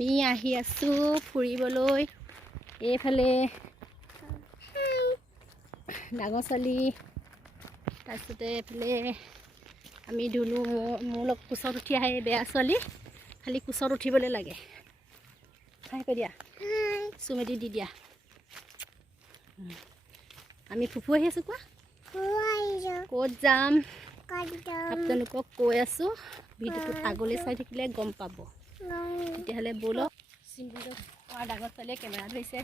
আমি আহি আছোঁ ফুৰিবলৈ এইফালে ডাঙৰ ছোৱালী তাৰপিছতে এইফালে আমি ধুনু মোৰ লগ কোচত উঠি আহে বেয়া ছোৱালী খালি কোচত উঠিবলৈ লাগে হাই কৈ দিয়া চুমেটি দি দিয়া আমি ফুফু আহি আছোঁ কোৱা ক'ত যাম আপোনালোকক কৈ আছোঁ ভিডিঅ'টো আগলৈ চাই থাকিলে গম পাব তেতিয়াহ'লে ব'লক চিম্পুলটো আমাৰ ডাঙৰ ছোৱালীয়ে কেমেৰা ধৰিছে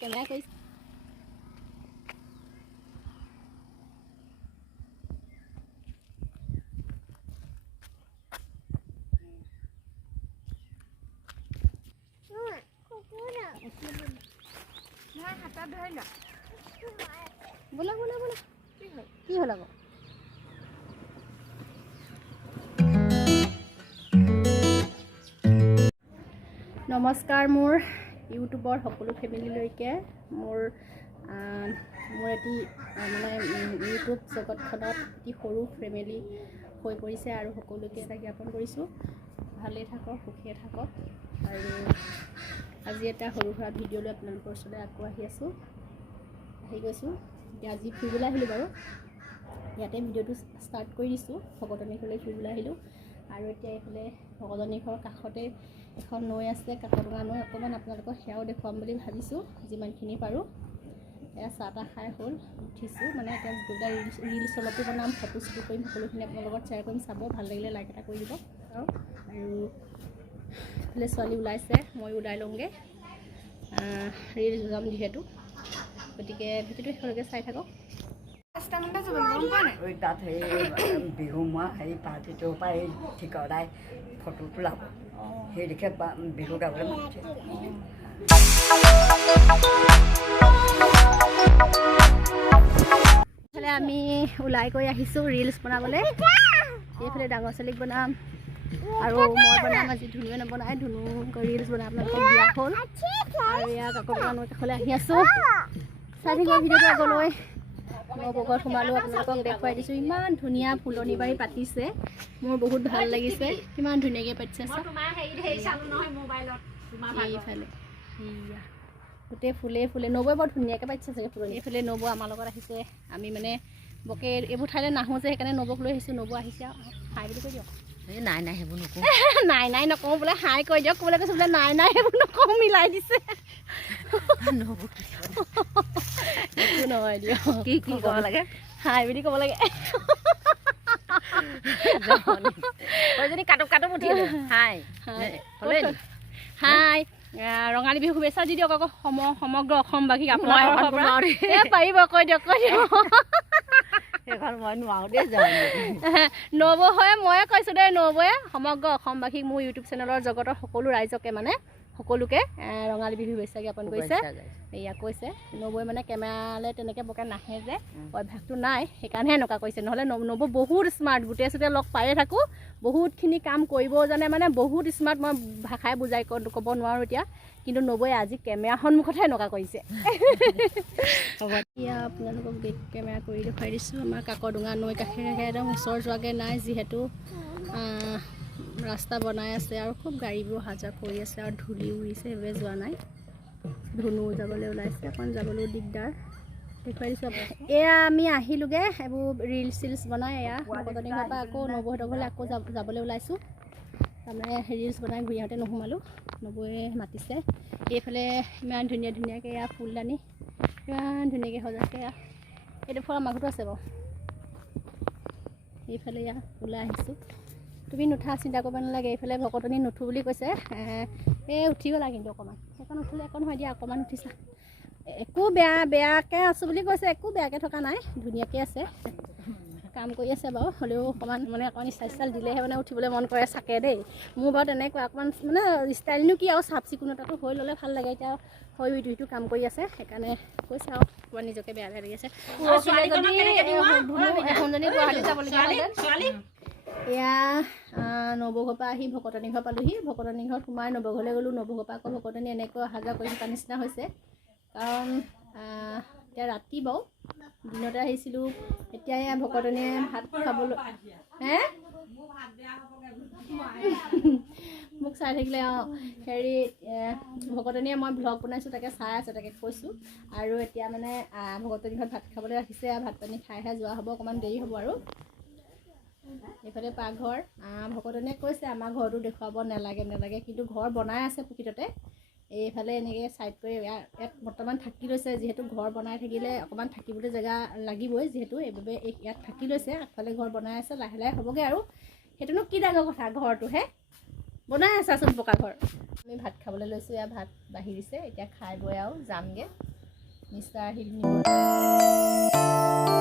কেমেৰা কৰিছে बोला बोला बोला কি হল আকৌ নমস্কাৰ মোৰ ইউটিউবৰ সকলো ফেমিলিলৈকে মোৰ এটি মানে ইউটিউব জগতখনত এটি সৰু ফেমিলি হৈ পৰিছে আৰু সকলোকে এটা জ্ঞাপন কৰিছোঁ ভালে থাকক সুখে থাকক আৰু আজি এটা সৰু সুৰা ভিডিঅ' লৈ আপোনালোকৰ ওচৰলৈ আকৌ আহি গৈছোঁ আজি ফুৰিবলৈ আহিলোঁ বাৰু ইয়াতে ভিডিঅ'টো ষ্টাৰ্ট কৰি দিছোঁ ভকতনী ঘৰলৈ ফুৰিবলৈ আহিলোঁ আৰু এতিয়া এইফালে ভকতনী ঘৰৰ কাষতে এখন নৈ আছে কাকডোঙা নৈ অকণমান আপোনালোকক সেয়াও দেখুৱাম বুলি ভাবিছোঁ যিমানখিনি পাৰোঁ এয়া চাহ তাহ খাই হ'ল উঠিছোঁ মানে এতিয়া দুটা ৰিলছ অলপো বনাম ফটো চটো কৰিম সকলোখিনি আপোনালোকৰ লগত শ্বেয়াৰ কৰিম চাব ভাল লাগিলে লাইক এটা কৰি দিব আৰু এইফালে ছোৱালী ওলাইছে মই ওলাই লওঁগৈ ৰিলছ যাম যিহেতু গতিকে ভিডিঅ'টো শেষলৈকে চাই থাকক তাত সেই বিহু মোৱা হেৰি পাৰ্টিটোৰ পৰা এই ঠিকদাই ফটো তোলাব সেই দেখে বিহু গাবলৈ মাতিছে এইফালে আমি ওলাই গৈ আহিছোঁ ৰিলছ বনাবলৈ এইফালে ডাঙৰ ছোৱালীক বনাম আৰু মই বনাম আজি ধুনুৱে নবনাই ধুনুক ৰিলছ বনাই আপোনালোকক দিয়া হ'ল আৰু এয়া কাকডোঙা নৈ কাষলৈ আহি আছোঁ চাই থাকিব ভিডিঅ'টো আগলৈ মই বগত সোমালোঁ আপোনালোকক দেখুৱাই দিছোঁ ইমান ধুনীয়া ফুলনি বাৰী পাতিছে মোৰ বহুত ভাল লাগিছে কিমান ধুনীয়াকৈ পাতিছে এইফালে সেয়া গোটেই ফুলে নবৌৱে বৰ ধুনীয়াকৈ পাতিছে চাগে ফুলনি এইফালে নবৌ আমাৰ লগত আহিছে আমি মানে বকে এইবোৰ ঠাইলৈ নাহোঁ যে সেইকাৰণে নবৌক লৈ আহিছোঁ নবৌ আহিছে আৰু হাই বুলি কৈ দিয়ক নাই সেইবোৰ নকওঁ নাই নকওঁ বোলে হাই কৈ দিয়ক ক'বলৈ কৈছোঁ বোলে নাই সেইবোৰ নকওঁ মিলাই দিছে একো নহয় দিয়ক কি ক'ব লাগে হাই বুলি ক'ব লাগে যদি কাটো উঠিল হাই হাই ৰঙালী বিহু শুভেচ্ছা দি দিয়ক আকৌ সমগ্ৰ অসমবাসীক আপোনাৰ পাৰিব কৈ দিয়ক সেইখন মই নোৱাৰোঁ দেই নবৌ হয় ময়ে কৈছোঁ দেই নবৌৱে সমগ্ৰ অসমবাসীক মোৰ ইউটিউব চেনেলৰ জগতৰ সকলো ৰাইজকে মানে সকলোকে ৰঙালী বিহু শুভেচ্ছা জ্ঞাপন কৰিছে এয়া কৈছে নবৌৱে মানে কেমেৰালৈ তেনেকৈ বকে নাহে যে অভ্যাসটো নাই সেইকাৰণেহে এনেকুৱা কৰিছে নহ'লে নবৌ বহুত স্মাৰ্ট গোটেই চোটেই লগ পায়ে থাকোঁ বহুতখিনি কাম কৰিবও জানে মানে বহুত স্মাৰ্ট মই ভাষাই বুজাই ক'ব নোৱাৰোঁ এতিয়া কিন্তু নবৌৱে আজি কেমেৰা সন্মুখতহে এনেকুৱা কৰিছে এতিয়া আপোনালোকক বেক কেমেৰা কৰি দেখুৱাই দিছোঁ আমাৰ কাকডোঙা নৈ কাষে একদম ওচৰ যোৱাগৈ নাই যিহেতু ৰাস্তা বনাই আছে আৰু খুব গাড়ীবোৰ অহা যোৱা কৰি আছে আৰু ধূলি উৰিছে সেইবাবে যোৱা নাই ধুনু যাবলৈ ওলাইছে অকণ যাবলৈও দিগদাৰ দেখুৱাই দিছোঁ এয়া আমি আহিলোগৈ এইবোৰ ৰিলছ বনাই এয়া ভকতনী ঘৰৰ পৰা আকৌ নবৌহঁতৰ ঘৰলৈ আকৌ যাবলৈ ওলাইছোঁ তাৰমানে ৰিলছ বনাই ঘূৰি আহোঁতে নোসোমালোঁ নবৌৱে মাতিছে এইফালে ইমান ধুনীয়াকৈ এয়া ফুলদানি ইমান ধুনীয়াকৈ সজাইছে এয়া এইটো ফুলৰ মাঘতো আছে বাৰু এইফালে এয়া ওলাই আহিছোঁ তুমি নুঠা চিন্তা কৰিব নালাগে এইফালে ভকতনী নুঠো বুলি কৈছে এই উঠি গ'লা কিন্তু অকণমান সেইখন উঠিলে একো নহয় দিয়া অকণমান উঠিছা একো বেয়াকৈ আছোঁ বুলি কৈছে একো বেয়াকৈ থকা নাই ধুনীয়াকৈ আছে কাম কৰি আছে বাৰু হ'লেও অকণমান মানে অকণমান ষ্টাইল দিলেহে মানে উঠিবলৈ মন কৰে চাকে দেই মোৰ বাৰু তেনেকুৱা অকণমান মানে ষ্টাইলনো কি আৰু চাফ চিকুণতাটো হৈ ল'লে ভাল লাগে এতিয়া হৈ ইটো কাম কৰি আছে সেইকাৰণে কৈছে আৰু অকণমান নিজকে বেয়া লাগি আছে এখনজনী গুৱাহাটীত যাবলগীয়া এয়া নবৌ ঘৰৰ পৰা আহি ভকতনী ঘৰ পালোহি ভকতনী ঘৰত সোমাই নবৌ ঘৰলৈ গ'লোঁ নবৌ ঘৰৰ পৰা আকৌ ভকতনী এনেকৈ অহা যোৱা কৰি থকা নিচিনা হৈছে কাৰণ এতিয়া ৰাতি বাৰু দিনতে আহিছিলোঁ এতিয়া এয়া ভকতনীয়ে ভাত খাবলৈ চাই থাকিলে হেৰি ভকতনীয়ে মই ভ্লগ বনাইছোঁ তাকে চাই আছে তাকে কৈছোঁ। আৰু এতিয়া মানে ভকতনী ঘৰত ভাত খাবলৈ ৰাখিছে, ভাত পানী খাইহে যোৱা হ'ব, অকণমান দেৰি হ'ব আৰু। এইফালে পাকঘৰ, ভকতনীয়ে কৈছে আমাৰ ঘৰটো দেখুৱাব নালাগে, কিন্তু ঘৰ বনাই আছে প্ৰকৃততে। এইফালে এনেকৈ ছাইড কৰি ইয়াত বৰ্তমান থাকি লৈছে, যিহেতু ঘৰ বনাই থাকিলে অকণমান থাকিবলৈ জেগা লাগিবই, যিহেতু এইবাবে ইয়াত থাকি লৈছে। আগফালে ঘৰ বনাই আছে, লাহে লাহে হ'বগৈ আৰু। সেইটোনো কি ডাঙৰ কথা, ঘৰটোহে বনাই আছাচোন পকা ঘৰ। আমি ভাত খাবলৈ লৈছোঁ, এয়া ভাত বাঢ়ি দিছে, এতিয়া খাই বৈ আৰু যামগৈ। মিষ্টাৰ আহিল নিব।